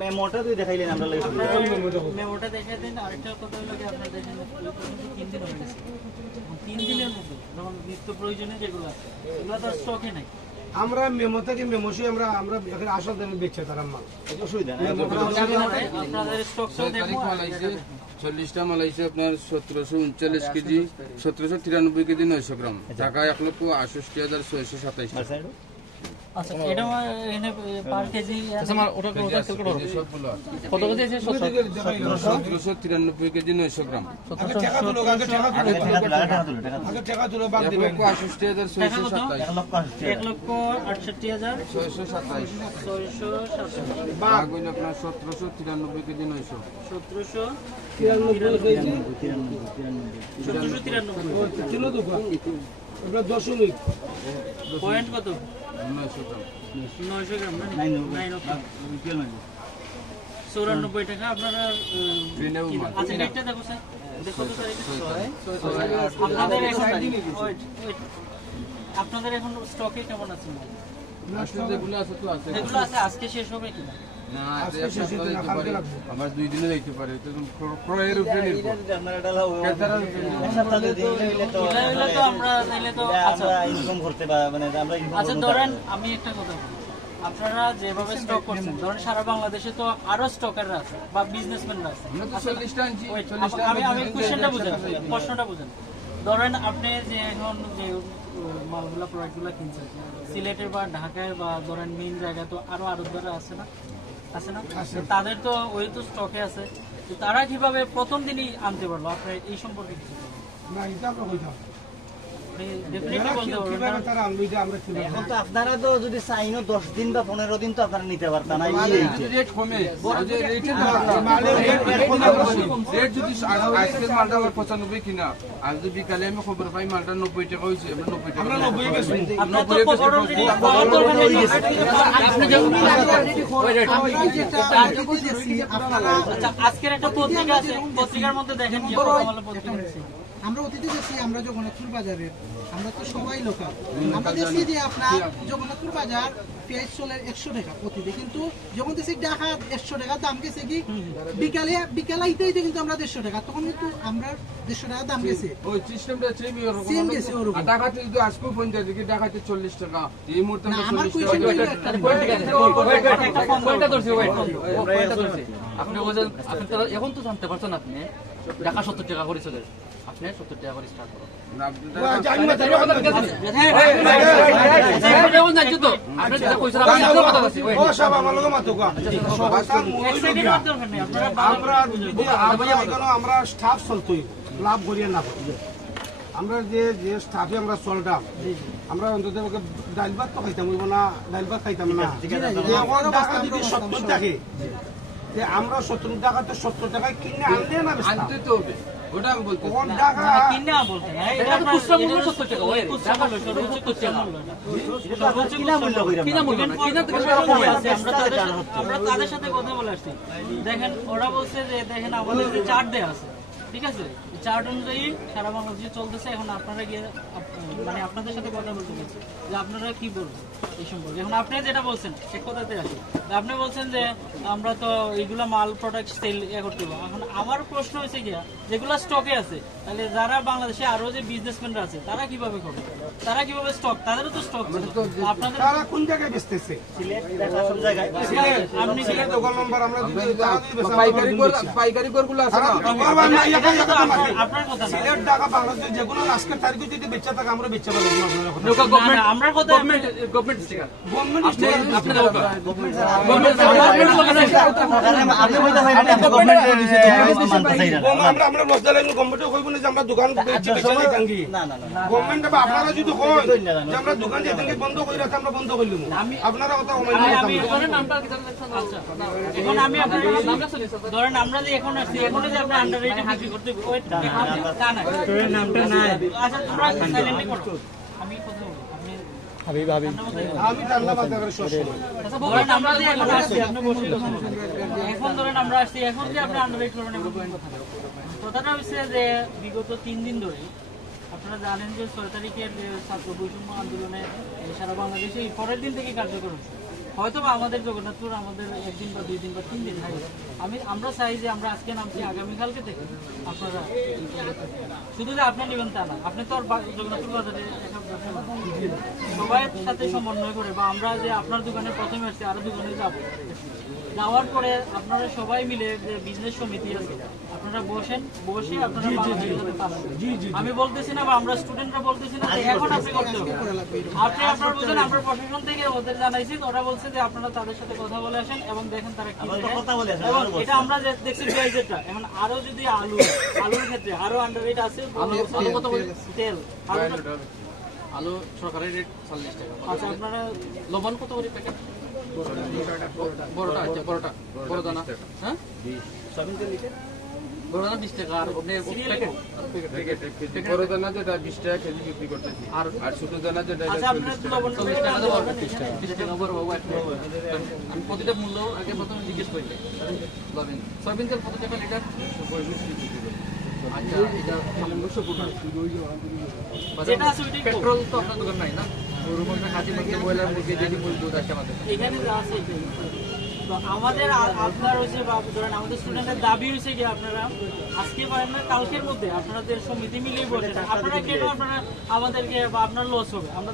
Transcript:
মেমোটা তুই দেখাইলেন আমরা মেমোটা দেখে দিন। আরেকটা কথা হলো কি আপনার দেখেন 3 দিন হয়ে গেছে। 3 দিনের মধ্যে যেমন নিত্য প্রয়োজনীয় যেগুলো আছে এগুলো তো স্টকে নাই। আমরা মেমো থেকে মেমোসি আমরা এখানে আসল দামে বেচছে তারা মাল, অসুবিধা নাই। আপনাদের স্টকটাও দেখবো। 40টা মাল আইছে আপনার 1739 কেজি, 1793 কেজি 900 গ্রাম, টাকা 1,68,627 টাকা। আচ্ছা এটা এখানে পার কেজি ওটা সবগুলো কত কেজি আছে? 1793 কেজি 900 গ্রাম, আগে টাকা তুলো, আগে টাকা তুলো বাদ দিবেন। 1,68,627 1,68,627 বাঘ হইল আপনার 1793 কেজি 900, 1793 কিলো তো আমরা দশমিক পয়েন্ট কত? 900 গ্রাম। 900 গ্রাম না 94 টাকা আপনারা আচ্ছা ডেটটা দেখো স্যার, দেখো তো স্যার আপনাদের এখন স্টকে কেমন আছে? যেগুলো আছে তো আছে, যেগুলো আছে আজকে শেষ হবে কিনা? না আবার 2 দিনে যাইতে পারে, ক্রয়ের উপরে নির্ভর। এটা তো আমরা তাইলে তো আচ্ছা ইনকাম করতে বা মানে আমরা আচ্ছা ধরেন আমি একটা কথা বলি, আপনারা যেভাবে স্টক করছেন ধরেন সারা বাংলাদেশে তো আরো স্টকাররা আছে বা বিজনেসম্যানরা আছে। আমরা তো 40টা আনছি, Wait, 40টা আমি কোশ্চেনটা বুঝেন, প্রশ্নটা বুঝেন। ধরেন আপনি যে এখন যে মালগুলা প্রোডাক্টগুলো কিনছেন সিলেটের বা ঢাকায় বা ধরেন মেইন জায়গায় তো আরো আড়তদাররা আছে না? আছে না? তাদের তো ওই তো স্টকে আছে, তো তারা কিভাবে প্রথম দিনই আনতে পারলো? আপনার এই সম্পর্কে কিছু বলুন। না এটা আমরা কইতাম আপনি definitely বলতে পারবেন কিভাবে না। তারা আনলো এটা আমরা কিভাবে এখন তো আপনারা তো যদি চাইনো 10 দিন বা 15 দিন তো আপনারা নিতে পারতেন না। রেট কমে, রেট যদি আজকের মালটা আমার 95 কিনা, আর যদি বিকালে আমি খবর পাই মালটা 90 টাকা হয়েছে, আমরা 90 টাকা আমরা 90 বেশি আপনার তো খবর অলরেডি আপনি যখন আচ্ছা আজকের একটা পত্রিকা আছে, পত্রিকার মধ্যে দেখেন কি প্রথম পত্রিকা আছে। আমরা অতীতে দেখছি আমরা জগন্নাথপুর বাজারে আমরা তো সবাই লোকাল, আমরা দেখছি যে আপনার জগন্নাথপুর বাজার পেঁয়াজ চলে 100 টাকা অতীতে, কিন্তু যখন দেখছি ঢাকা 100 টাকা দাম গেছে কি বিকালে আইতে কিন্তু আমরা 150 টাকা, তখন কিন্তু আমরা 150 টাকা দাম গেছে। ওই সিস্টেমটা সেম এরকম, Same গেছে ওরকম। আর ঢাকাতে যদি আজকেও ফোন দেয় দেখি ঢাকাতে 40 টাকা, এই মুহূর্তে না, আমরা আমার 40 question হলো টাকা। আপনি বলছেন আপনি তো এখন তো জানতে পারছেন আপনি ঢাকা 70 টাকা করে চলে, আপনি 70 টাকা করে স্টার্ট করুন। না, জানি না তারা আপনি যেটা কইছেন আপনি আপনার কথা আছে ও সব আমার লগে মাতো গা এক সেকেন্ড মাত্র নেই আপনারা আমরা যদি আমরা স্টাফ চলতই লাভ করিয়া না আমরা যে স্টাফে আমরা চলতাম আমরা অন্তত ডাল ভাত তো খাইতাম না, ডাল ভাত খাইতাম না। এখন টাকা যদি 70 থাকে যে আমরা 70 টাকা তো 70 টাকায় কিনে আনলে না আনতে তো হবে, ওটা আমি বলতে কোন টাকা কিনে বলতে না, এটা তো খুচরা মূল্য 70 টাকা ওই খুচরা মূল্য সর্বোচ্চ খুচরা মূল্য কিনা মূল্য কইরা কিনা মূল্য না, কিনা থেকে আমরা তাদের সাথে কথা বলে আসছি। দেখেন ওরা বলছে যে দেখেন আমাদের যে চার্ট দেয়া আছে, ঠিক আছে, চার্ট অনুযায়ী সারা বাংলাদেশে চলতেছে। এখন আপনারা গিয়ে মানে আপনাদের সাথে কথা বলতে বলছে যে আপনারা কি বলবেন এই সম্পর্কে। এখন আপনি যেটা বলছেন সে কথাতে আসে, আপনি বলছেন যে আমরা তো এইগুলা মাল প্রোডাক্ট সেল করতে পারবো। এখন আমার প্রশ্ন হয়েছে গিয়া যেগুলো স্টকে আছে, তাহলে যারা বাংলাদেশে আরো যে বিজনেসম্যানরা আছে তারা কিভাবে করবে? তারা কিভাবে স্টক, তাদেরও তো স্টক আপনাদের তারা কোন জায়গায় বেচতেছে? সব জায়গায় আপনি কি দোকান নম্বর আমরা যদি তারা যদি বেচা পাইকারি করগুলো আছে না, আপনার কথা না। সিলেট ঢাকা বাংলাদেশ যেগুলো আজকের তারিখে যদি বেচা থাকে আমরা বেচা পারবো না। লোকাল না, না, আমরা কথা গভর্নমেন্ট স্টিকার গভর্নমেন্ট আপনি আপনি কইতা পারেন না গভর্নমেন্টের দিছে তো মানতে চাই না। আমরা মজদা লাগলো গভর্নমেন্ট কইব না যে আমরা দোকান বেচে বেচে কাঙ্গি না না না গভর্নমেন্ট বা আপনারা যদি কই যে আমরা দোকান যে থেকে বন্ধ কই রাখতে আমরা বন্ধ কইলুম আপনারা কথা কমাই আমি এখন নামটা আচ্ছা এখন আমি আপনার ধরেন আমরা যে এখন আসছি এখন যে আপনি আন্ডার রেটে বিক্রি করতে ওয়েট না না তোর নামটা নাই। আচ্ছা তোমরা সাইলেন্টলি করো, আমি কথা বলবো। আপনি আমি টান্না বাধা করে সব সময় ধরেন আমরা যে এখন আসছি আপনি বসে এখন ধরেন আমরা আসছি এখন যে আপনি আন্ডার রেট করবেন এমন কোনো কথা না। কথাটা হচ্ছে যে বিগত 3 দিন ধরে আপনারা জানেন যে 6 তারিখের ছাত্র বৈষম্য আন্দোলনে সারা বাংলাদেশে পরের দিন থেকে কার্যকর হচ্ছে। হয়তো বা আমাদের জগন্নাথপুর আমাদের একদিন বা 2 দিন বা 3 দিন হয়। আমরা চাই যে আমরা আজকে নামছি আগামীকালকে থেকে আপনারা শুধু যে আপনার নেবেন তা না, আপনি তো আর জগন্নাথপুর বাজারে একা ব্যবসা না। সবার সাথে সমন্বয় করে বা আমরা যে আপনার দোকানে প্রথমে আসছি আরো দোকানে যাবো, যাওয়ার পরে আপনারা সবাই মিলে যে বিজনেস সমিতি আছে আপনারা বসে আপনারা আমি বলতেছি না বা আমরা স্টুডেন্টরা বলতেছি না যে এখন আপনি করতে হবে, আপনারা বলছেন আমরা প্রশাসন থেকে ওদের জানাইছি, ওরা বলছে যে আপনারা তাদের সাথে কথা বলে আসেন এবং দেখেন তারা কি এবং এটা আমরা যে দেখছি পেঁয়াজেরটা এখন আরো যদি আলুর ক্ষেত্রে আরো আন্ডার রেট আছে, আলু কত করে? তেল আলু সরকারি রেট 40 টাকা। আচ্ছা আপনারা লবণ কত করে প্যাকেট? বড়টা আছে, বড়টা বড় দানা, হ্যাঁ বড় দানা 20 টাকা আর প্যাকেট বড় দানা যেটা 20 টাকা কেজি বিক্রি করতেছি, আর ছোট দানা যেটা আচ্ছা আপনারা লবণ 40 টাকা দেবো, 20 টাকা বড় বাবু একটা। আমি প্রতিটা মূল্য আগে প্রথমে জিজ্ঞেস করি লবণ। সয়াবিন তেল কত টাকা লিটার? আচ্ছা এটা সামঞ্জস্যপূর্ণ। যেটা আছে ওইটাই পেট্রোল তো আপনার দোকান নাই না? গরুমাংস, খাসি মাংস, ব্রয়লার মুরগি, দেশি মুরগি, দুধ আছে আমাদের। এখানে যা আছে এটাই। তো আমাদের আপনার হচ্ছে বা ধরেন আমাদের স্টুডেন্টের দাবি হয়েছে কি আপনারা আজকে পারেন না কালকের মধ্যে আপনাদের সমিতি মিলিয়ে বসে আপনারা কেন আপনারা আমাদেরকে বা আপনার লস হবে আমরা